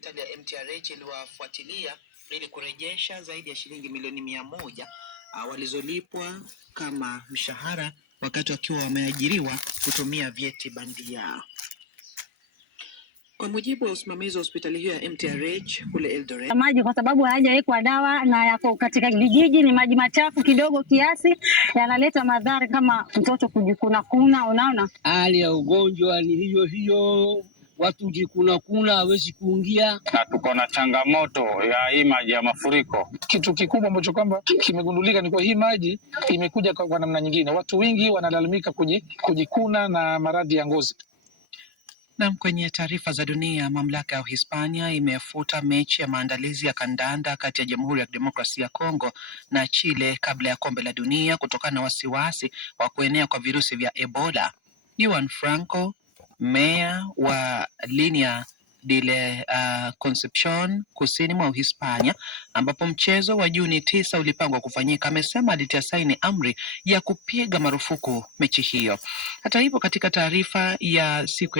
hospitali ya MTRH iliwafuatilia ili kurejesha zaidi ya shilingi milioni 100 walizolipwa kama mshahara wakati wakiwa wameajiriwa kutumia vyeti bandia. Kwa mujibu wa usimamizi wa hospitali hiyo ya MTRH kule Eldoret, maji kwa sababu hayajawekwa dawa na yako katika kijiji, ni maji machafu kidogo kiasi, yanaleta madhara kama mtoto kujikuna, unaona. Hali ya ugonjwa ni hiyo hiyo, watu jikuna hawezi kuingia, na tuko na changamoto ya hii maji ya mafuriko. Kitu kikubwa ambacho kwamba kimegundulika ni kwa hii maji imekuja kwa namna nyingine. Watu wengi wanalalamika kujikuna na maradhi ya ngozi. Na kwenye taarifa za dunia, mamlaka ya Uhispania imefuta mechi ya maandalizi ya kandanda kati ya Jamhuri ya Demokrasia ya Kongo na Chile kabla ya kombe la dunia kutokana na wasiwasi wa kuenea kwa virusi vya Ebola. Juan Franco, meya wa Línea de la Concepción kusini mwa Uhispania, ambapo mchezo wa Juni 9 ulipangwa kufanyika, amesema alitia saini amri ya kupiga marufuku mechi hiyo. Hata hivyo, katika taarifa ya siku